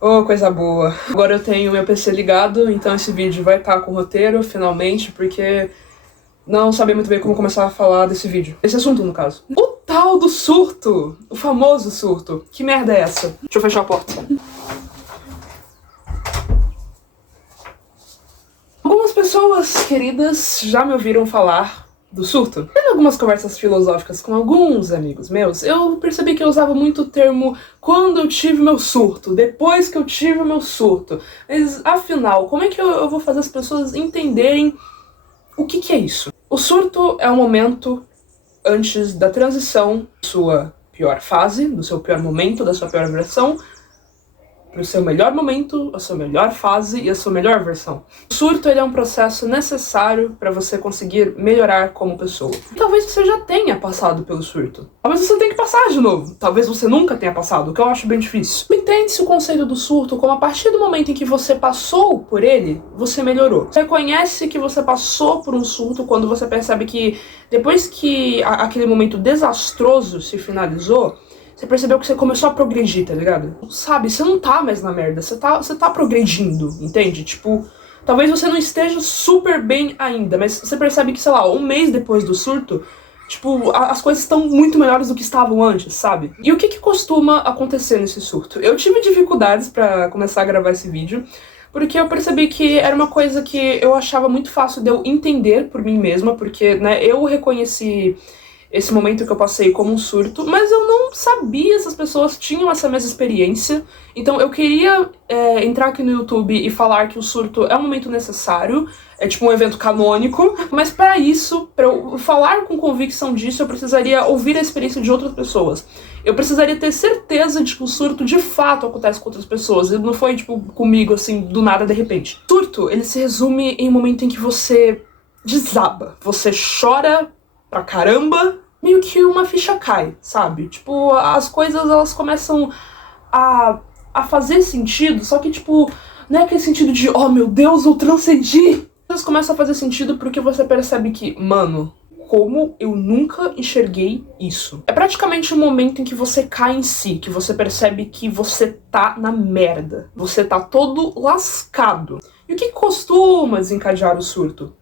Oh, coisa boa. Agora eu tenho meu PC ligado, então esse vídeo vai estar com roteiro, finalmente, porque não sabia muito bem como começar a falar desse vídeo. Esse assunto, no caso. O tal do surto! O famoso surto. Que merda é essa? Deixa eu fechar a porta. Algumas pessoas queridas já me ouviram falar do surto. Em algumas conversas filosóficas com alguns amigos meus, eu percebi que eu usava muito o termo quando eu tive meu surto, depois que eu tive o meu surto. Mas, afinal, como é que eu vou fazer as pessoas entenderem o que é isso? O surto é um momento antes da transição da sua pior fase, do seu pior momento, da sua pior versão, para o seu melhor momento, a sua melhor fase e a sua melhor versão. O surto ele é um processo necessário para você conseguir melhorar como pessoa. Talvez você já tenha passado pelo surto. Talvez você tenha que passar de novo. Talvez você nunca tenha passado, o que eu acho bem difícil. Entende-se o conceito do surto como a partir do momento em que você passou por ele, você melhorou. Você reconhece que você passou por um surto quando você percebe que depois que aquele momento desastroso se finalizou, você percebeu que você começou a progredir, tá ligado? Sabe, você não tá mais na merda, você tá progredindo, entende? Tipo, talvez você não esteja super bem ainda, mas você percebe que, sei lá, um mês depois do surto, tipo, as coisas estão muito melhores do que estavam antes, sabe? E o que costuma acontecer nesse surto? Eu tive dificuldades pra começar a gravar esse vídeo, porque eu percebi que era uma coisa que eu achava muito fácil de eu entender por mim mesma, porque, né, eu reconheci esse momento que eu passei como um surto, mas eu não sabia se as pessoas tinham essa mesma experiência. Então eu queria entrar aqui no YouTube e falar que o surto é um momento necessário, é tipo um evento canônico, mas para isso, para eu falar com convicção disso, eu precisaria ouvir a experiência de outras pessoas. Eu precisaria ter certeza de que o surto de fato acontece com outras pessoas, e não foi tipo comigo assim, do nada, de repente. O surto, ele se resume em um momento em que você desaba, você chora pra caramba, meio que uma ficha cai, sabe? Tipo, as coisas elas começam a fazer sentido, só que tipo, não é aquele sentido de oh meu Deus, eu transcendi! Elas começam a fazer sentido porque você percebe que, mano, como eu nunca enxerguei isso. É praticamente o momento em que você cai em si, que você percebe que você tá na merda. Você tá todo lascado. E o que costuma desencadear o surto?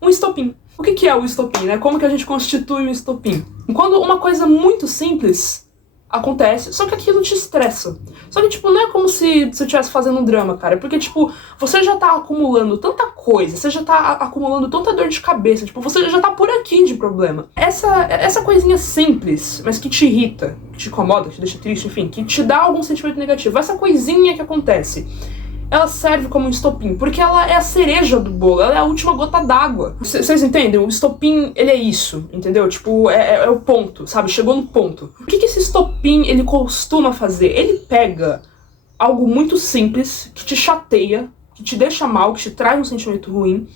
Um estopim. O que é o estopim, né? Como que a gente constitui o estopim? Quando uma coisa muito simples acontece, só que aquilo te estressa. Só que, tipo, não é como se você estivesse fazendo um drama, cara. Porque, tipo, você já tá acumulando tanta coisa, você já tá acumulando tanta dor de cabeça, tipo, você já tá por aqui de problema. Essa coisinha simples, mas que te irrita, que te incomoda, que te deixa triste, enfim, que te dá algum sentimento negativo, essa coisinha que acontece, ela serve como um estopim, porque ela é a cereja do bolo, ela é a última gota d'água. Vocês entendem? O estopim, ele é isso, entendeu? Tipo, é o ponto, sabe? Chegou no ponto. O que esse estopim, ele costuma fazer? Ele pega algo muito simples, que te chateia, que te deixa mal, que te traz um sentimento ruim,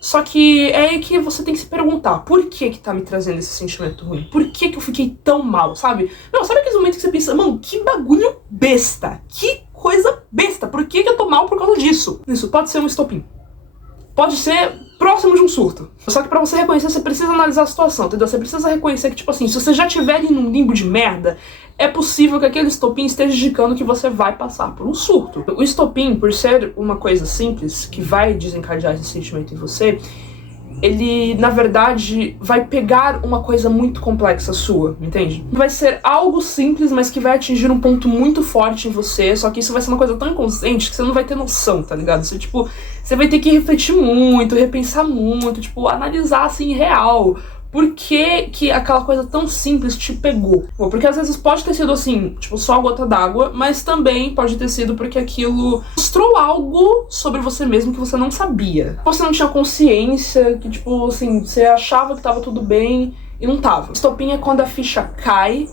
só que é aí que você tem que se perguntar, por que tá me trazendo esse sentimento ruim? Por que eu fiquei tão mal, sabe? Não, sabe aqueles momentos que você pensa, mano, que bagulho besta, que coisa besta, por que eu tô mal por causa disso? Isso pode ser um estopim. Pode ser próximo de um surto. Só que pra você reconhecer, você precisa analisar a situação, entendeu? Você precisa reconhecer que, tipo assim, se você já estiver ali num limbo de merda, é possível que aquele estopim esteja indicando que você vai passar por um surto. O estopim, por ser uma coisa simples, que vai desencadear esse sentimento em você, ele, na verdade, vai pegar uma coisa muito complexa sua, entende? Vai ser algo simples, mas que vai atingir um ponto muito forte em você, só que isso vai ser uma coisa tão inconsciente que você não vai ter noção, tá ligado? Você, tipo, você vai ter que refletir muito, repensar muito, tipo, analisar, assim, real. Por que aquela coisa tão simples te pegou? Bom, porque às vezes pode ter sido assim, tipo, só a gota d'água, mas também pode ter sido porque aquilo mostrou algo sobre você mesmo que você não sabia. Você não tinha consciência, que tipo, assim, você achava que tava tudo bem e não tava. Estopim é quando a ficha cai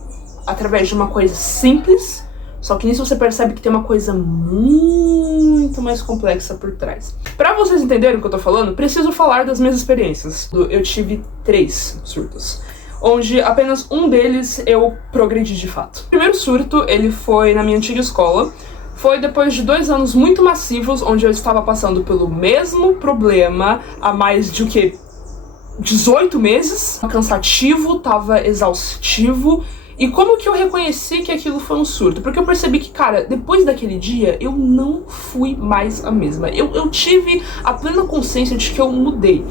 através de uma coisa simples, só que nisso você percebe que tem uma coisa muito mais complexa por trás. Pra vocês entenderem o que eu tô falando, preciso falar das minhas experiências. Eu tive 3 surtos, onde apenas um deles eu progredi de fato. O primeiro surto, ele foi na minha antiga escola. Foi depois de 2 anos muito massivos, onde eu estava passando pelo mesmo problema há mais de, o quê? 18 meses. Cansativo, tava exaustivo. E como que eu reconheci que aquilo foi um surto? Porque eu percebi que, cara, depois daquele dia, eu não fui mais a mesma. Eu tive a plena consciência de que eu mudei.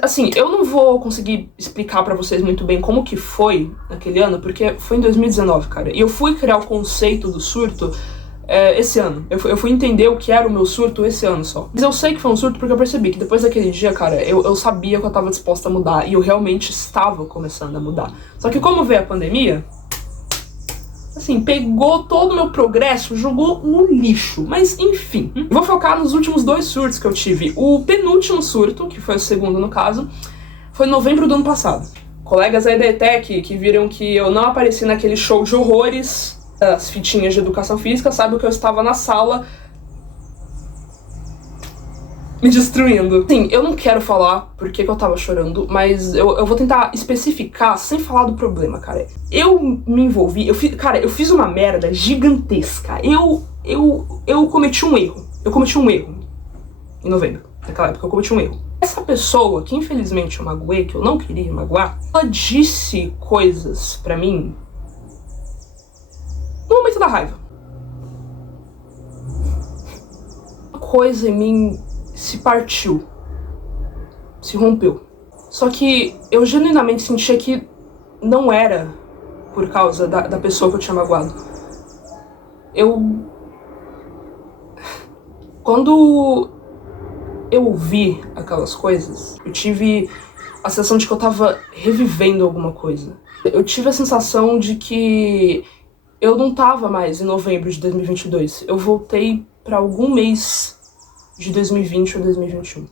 Assim, eu não vou conseguir explicar pra vocês muito bem como que foi naquele ano, porque foi em 2019, cara. E eu fui criar o conceito do surto esse ano. Eu fui entender o que era o meu surto esse ano só. Mas eu sei que foi um surto porque eu percebi que depois daquele dia, cara, eu sabia que eu tava disposta a mudar. E eu realmente estava começando a mudar. Só que como veio a pandemia, assim, pegou todo o meu progresso, jogou no lixo. Mas, enfim. Vou focar nos últimos 2 surtos que eu tive. O penúltimo surto, que foi o segundo no caso, foi em novembro do ano passado. Colegas aí da ETEC que viram que eu não apareci naquele show de horrores das fitinhas de educação física, sabem que eu estava na sala me destruindo. Sim, eu não quero falar por que eu tava chorando, mas eu vou tentar especificar sem falar do problema, cara. Eu me envolvi, eu fiz uma merda gigantesca. Eu cometi um erro. Eu cometi um erro em novembro, naquela época eu cometi um erro. Essa pessoa, que infelizmente eu magoei, que eu não queria magoar, ela disse coisas pra mim no momento da raiva. Uma coisa em mim se partiu, se rompeu. Só que eu genuinamente sentia que não era por causa da pessoa que eu tinha magoado. Quando eu ouvi aquelas coisas, eu tive a sensação de que eu tava revivendo alguma coisa. Eu tive a sensação de que eu não tava mais em novembro de 2022. Eu voltei pra algum mês de 2020 ou 2021.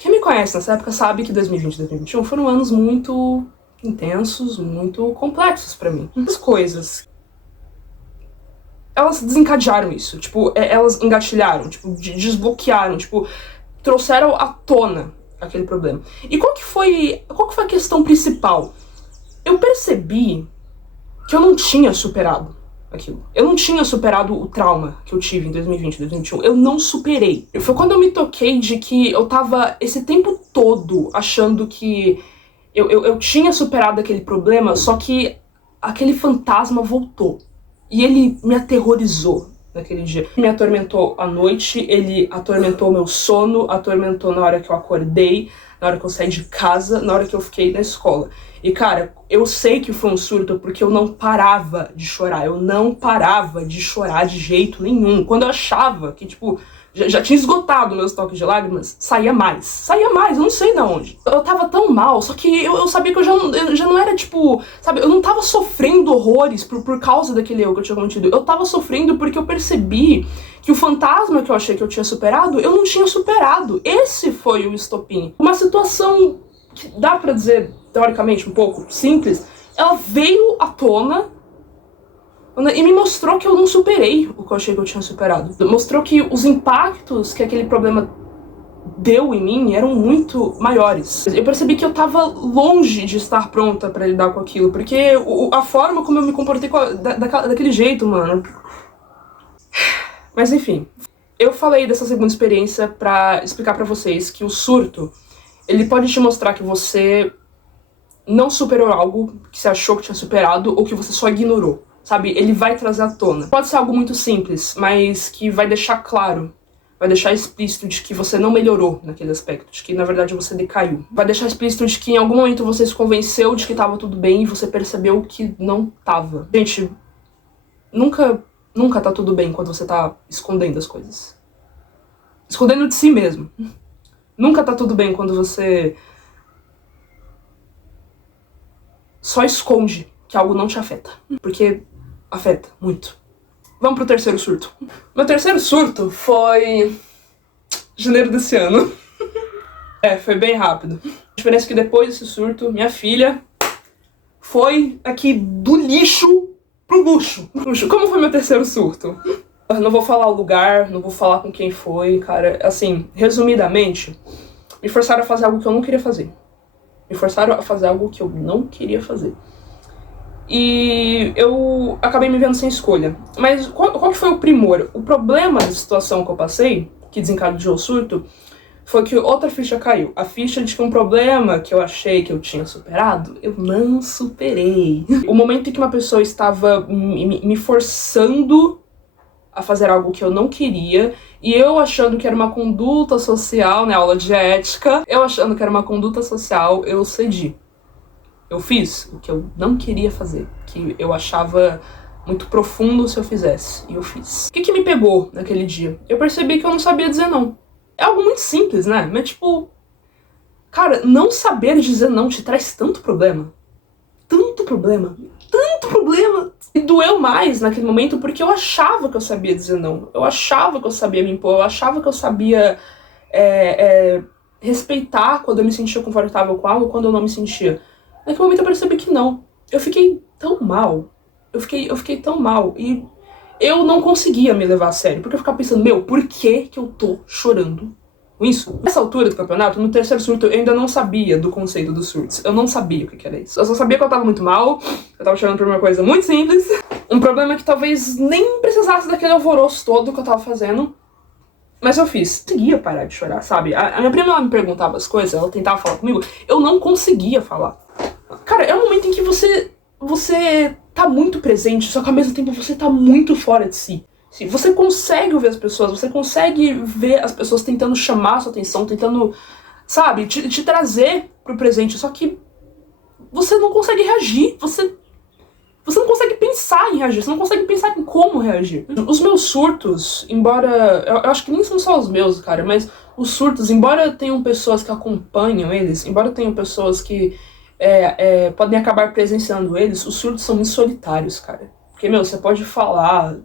Quem me conhece nessa época sabe que 2020 e 2021 foram anos muito intensos, muito complexos pra mim. Muitas coisas. Elas desencadearam isso, tipo, elas engatilharam, tipo, desbloquearam, tipo, trouxeram à tona aquele problema. E qual que foi a questão principal? Eu percebi que eu não tinha superado aquilo. Eu não tinha superado o trauma que eu tive em 2020, 2021. Eu não superei. Foi quando eu me toquei de que eu tava esse tempo todo achando que eu tinha superado aquele problema, só que aquele fantasma voltou. E ele me aterrorizou naquele dia. Ele me atormentou à noite, ele atormentou meu sono, atormentou na hora que eu acordei, na hora que eu saí de casa, na hora que eu fiquei na escola. E, cara, eu sei que foi um surto porque eu não parava de chorar. Eu não parava de chorar de jeito nenhum. Quando eu achava que, tipo, já tinha esgotado meus toques de lágrimas, saía mais, eu não sei de onde. Eu tava tão mal, só que eu sabia que eu já não era, tipo, sabe, eu não tava sofrendo horrores por causa daquele erro que eu tinha cometido. Eu tava sofrendo porque eu percebi que o fantasma que eu achei que eu tinha superado, eu não tinha superado. Esse foi o estopim. Uma situação que dá pra dizer, teoricamente, um pouco simples, ela veio à tona e me mostrou que eu não superei o que eu achei que eu tinha superado. Mostrou que os impactos que aquele problema deu em mim eram muito maiores. Eu percebi que eu tava longe de estar pronta pra lidar com aquilo, porque a forma como eu me comportei daquele jeito, mano. Mas enfim, eu falei dessa segunda experiência pra explicar pra vocês que o surto, ele pode te mostrar que você não superou algo que você achou que tinha superado ou que você só ignorou. Sabe, ele vai trazer à tona. Pode ser algo muito simples, mas que vai deixar claro, vai deixar explícito de que você não melhorou naquele aspecto, de que na verdade você decaiu. Vai deixar explícito de que em algum momento você se convenceu de que tava tudo bem e você percebeu que não tava. Gente, nunca tá tudo bem quando você tá escondendo as coisas. Escondendo de si mesmo. Nunca tá tudo bem quando você só esconde que algo não te afeta. Porque afeta muito. Vamos pro terceiro surto. Meu terceiro surto foi janeiro desse ano. Foi bem rápido. A diferença é que depois desse surto, minha filha foi aqui do lixo pro luxo. Como foi meu terceiro surto? Eu não vou falar o lugar, não vou falar com quem foi, cara. Assim, resumidamente, me forçaram a fazer algo que eu não queria fazer. Me forçaram a fazer algo que eu não queria fazer. E eu acabei me vendo sem escolha. Mas qual que foi o primor? O problema da situação que eu passei, que desencadeou o surto, foi que outra ficha caiu. A ficha de que um problema que eu achei que eu tinha superado, eu não superei. O momento em que uma pessoa estava me forçando a fazer algo que eu não queria, e eu achando que era uma conduta social, né, aula de ética, eu achando que era uma conduta social, eu cedi. Eu fiz o que eu não queria fazer, que eu achava muito profundo se eu fizesse, e eu fiz. O que me pegou naquele dia? Eu percebi que eu não sabia dizer não. É algo muito simples, né? Mas tipo, cara, não saber dizer não te traz tanto problema. Tanto problema. Tanto problema. E doeu mais naquele momento porque eu achava que eu sabia dizer não. Eu achava que eu sabia me impor. Eu achava que eu sabia respeitar quando eu me sentia confortável com algo, quando eu não me sentia. Naquele momento eu percebi que não. Eu fiquei tão mal. Eu fiquei tão mal. E eu não conseguia me levar a sério. Porque eu ficava pensando, meu, por que eu tô chorando com isso? Nessa altura do campeonato, no terceiro surto, eu ainda não sabia do conceito dos surtos. Eu não sabia o que era isso. Eu só sabia que eu tava muito mal. Eu tava chorando por uma coisa muito simples. Um problema que talvez nem precisasse daquele alvoroço todo que eu tava fazendo. Mas eu fiz. Eu conseguia parar de chorar, sabe? A minha prima, ela me perguntava as coisas, ela tentava falar comigo. Eu não conseguia falar. Cara, é um momento em que você tá muito presente, só que ao mesmo tempo você tá muito fora de si. Você consegue ouvir as pessoas, você consegue ver as pessoas tentando chamar a sua atenção, tentando, sabe, te trazer pro presente, só que você não consegue reagir, você não consegue pensar em reagir, você não consegue pensar em como reagir. Os meus surtos, embora... Eu acho que nem são só os meus, cara, mas os surtos, embora tenham pessoas que acompanham eles, embora tenham pessoas que podem acabar presenciando eles, os surtos são muito solitários, cara. Porque, meu, você pode falar,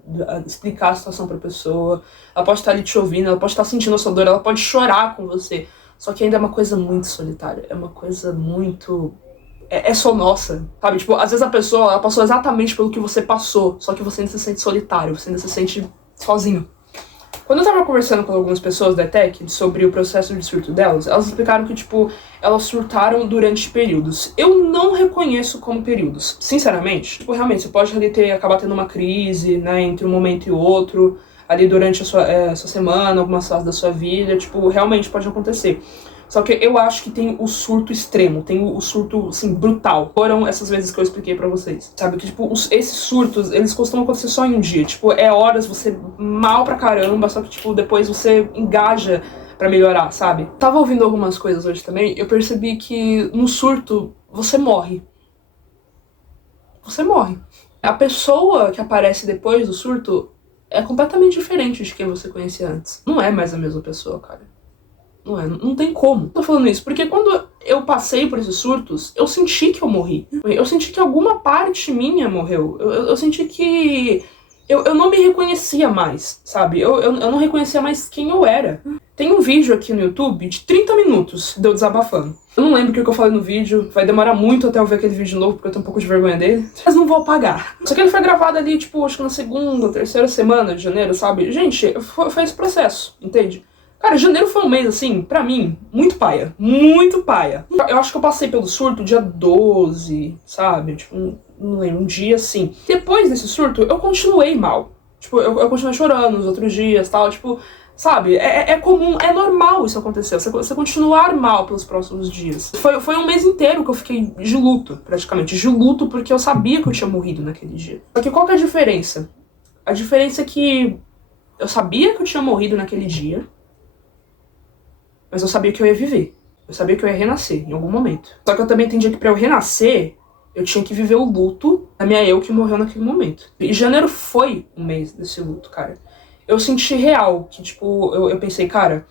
explicar a situação pra pessoa, ela pode estar ali te ouvindo, ela pode estar sentindo a sua dor, ela pode chorar com você, só que ainda é uma coisa muito solitária, é uma coisa muito... É só nossa, sabe? Tipo, às vezes a pessoa, ela passou exatamente pelo que você passou, só que você ainda se sente solitário, você ainda se sente sozinho. Quando eu tava conversando com algumas pessoas da ETEC sobre o processo de surto delas, elas explicaram que, tipo, elas surtaram durante períodos. Eu não reconheço como períodos. Sinceramente, tipo, realmente, você pode ali acabar tendo uma crise, né, entre um momento e outro, ali durante a sua semana, algumas fases da sua vida, tipo, realmente pode acontecer. Só que eu acho que tem o surto extremo, tem o surto, assim, brutal. Foram essas vezes que eu expliquei pra vocês. Sabe, que, tipo, esses surtos, eles costumam acontecer só em um dia. Tipo, é horas, você mal pra caramba, só que, tipo, depois você engaja pra melhorar, sabe? Tava ouvindo algumas coisas hoje também, eu percebi que no surto, você morre. Você morre. A pessoa que aparece depois do surto é completamente diferente de quem você conhecia antes. Não é mais a mesma pessoa, cara. Não tem como. Tô falando isso porque quando eu passei por esses surtos, eu senti que eu morri. Eu senti que alguma parte minha morreu. Eu senti que eu não me reconhecia mais, sabe? Eu não reconhecia mais quem eu era. Tem um vídeo aqui no YouTube de 30 minutos de eu desabafando. Eu não lembro o que eu falei no vídeo, vai demorar muito até eu ver aquele vídeo de novo, porque eu tenho um pouco de vergonha dele. Mas não vou apagar. Só que ele foi gravado ali, tipo, acho que na segunda ou terceira semana de janeiro, sabe? Gente, foi esse processo, entende? Cara, janeiro foi um mês, assim, pra mim, muito paia. Muito paia. Eu acho que eu passei pelo surto dia 12, sabe? Tipo, não lembro, um dia assim. Depois desse surto, eu continuei mal. Tipo, eu continuei chorando nos outros dias, tal, tipo... Sabe, é comum, é normal isso acontecer, você continuar mal pelos próximos dias. Foi um mês inteiro que eu fiquei de luto, praticamente. De luto porque eu sabia que eu tinha morrido naquele dia. Só que qual que é a diferença? A diferença é que eu sabia que eu tinha morrido naquele dia, mas eu sabia que eu ia viver. Eu sabia que eu ia renascer em algum momento. Só que eu também entendia que pra eu renascer, eu tinha que viver o luto da minha eu que morreu naquele momento. E janeiro foi um mês desse luto, cara. Eu senti real, que tipo, eu pensei, cara,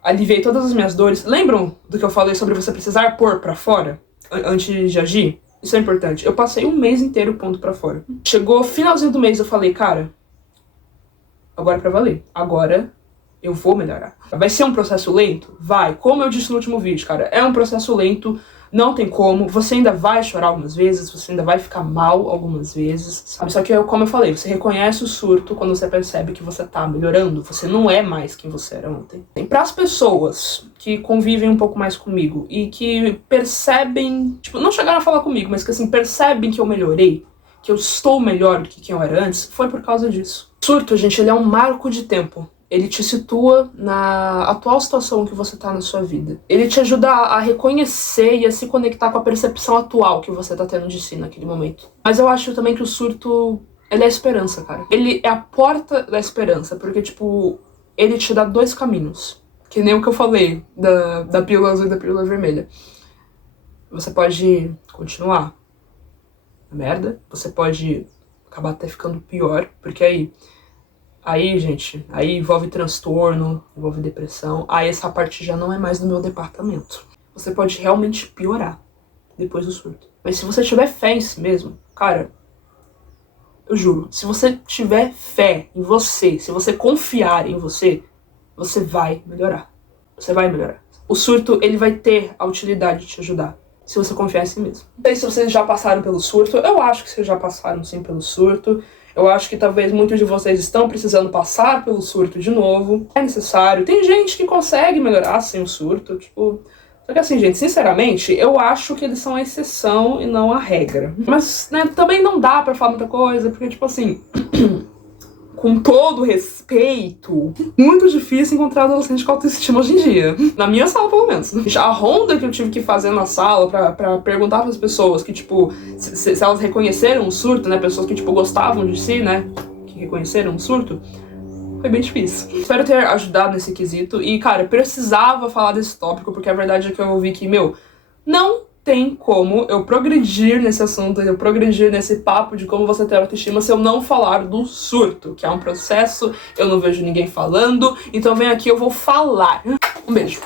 aliviei todas as minhas dores. Lembram do que eu falei sobre você precisar pôr pra fora antes de agir? Isso é importante. Eu passei um mês inteiro pondo pra fora. Chegou finalzinho do mês, eu falei, cara, agora é pra valer. Agora eu vou melhorar. Vai ser um processo lento? Vai. Como eu disse no último vídeo, cara, é um processo lento, não tem como. Você ainda vai chorar algumas vezes, você ainda vai ficar mal algumas vezes, sabe? Só que, como eu falei, você reconhece o surto quando você percebe que você tá melhorando. Você não é mais quem você era ontem. Para as pessoas que convivem um pouco mais comigo e que percebem, tipo, não chegaram a falar comigo, mas que assim, percebem que eu melhorei, que eu estou melhor do que quem eu era antes, foi por causa disso. Surto, gente, ele é um marco de tempo Ele te situa na atual situação que você tá na sua vida. Ele te ajuda a reconhecer e a se conectar com a percepção atual que você tá tendo de si naquele momento. Mas eu acho também que o surto, ele é a esperança, cara. Ele é a porta da esperança, porque, tipo, ele te dá 2 caminhos. Que nem o que eu falei da pílula azul e da pílula vermelha. Você pode continuar na merda, você pode acabar até ficando pior, porque aí, gente, aí envolve transtorno, envolve depressão, aí essa parte já não é mais do meu departamento. Você pode realmente piorar depois do surto. Mas se você tiver fé em si mesmo, cara, eu juro, se você tiver fé em você, se você confiar em você, você vai melhorar. Você vai melhorar. O surto, ele vai ter a utilidade de te ajudar, se você confiar em si mesmo. Não sei se vocês já passaram pelo surto, eu acho que vocês já passaram sim pelo surto. Eu acho que talvez muitos de vocês estão precisando passar pelo surto de novo. É necessário. Tem gente que consegue melhorar sem o surto, tipo... Só que assim, gente, sinceramente, eu acho que eles são a exceção e não a regra. Mas, né, também não dá pra falar muita coisa, porque, tipo assim... Com todo respeito, muito difícil encontrar adolescente com autoestima hoje em dia. Na minha sala, pelo menos. A ronda que eu tive que fazer na sala pra perguntar pras pessoas que, tipo, se elas reconheceram o surto, né? Pessoas que, tipo, gostavam de si, né? Que reconheceram o surto. Foi bem difícil. Espero ter ajudado nesse quesito. E, cara, eu precisava falar desse tópico, porque a verdade é que eu ouvi que, meu, não tem como eu progredir nesse assunto, eu progredir nesse papo de como você ter autoestima se eu não falar do surto, que é um processo, eu não vejo ninguém falando, então vem aqui, eu vou falar. Um beijo.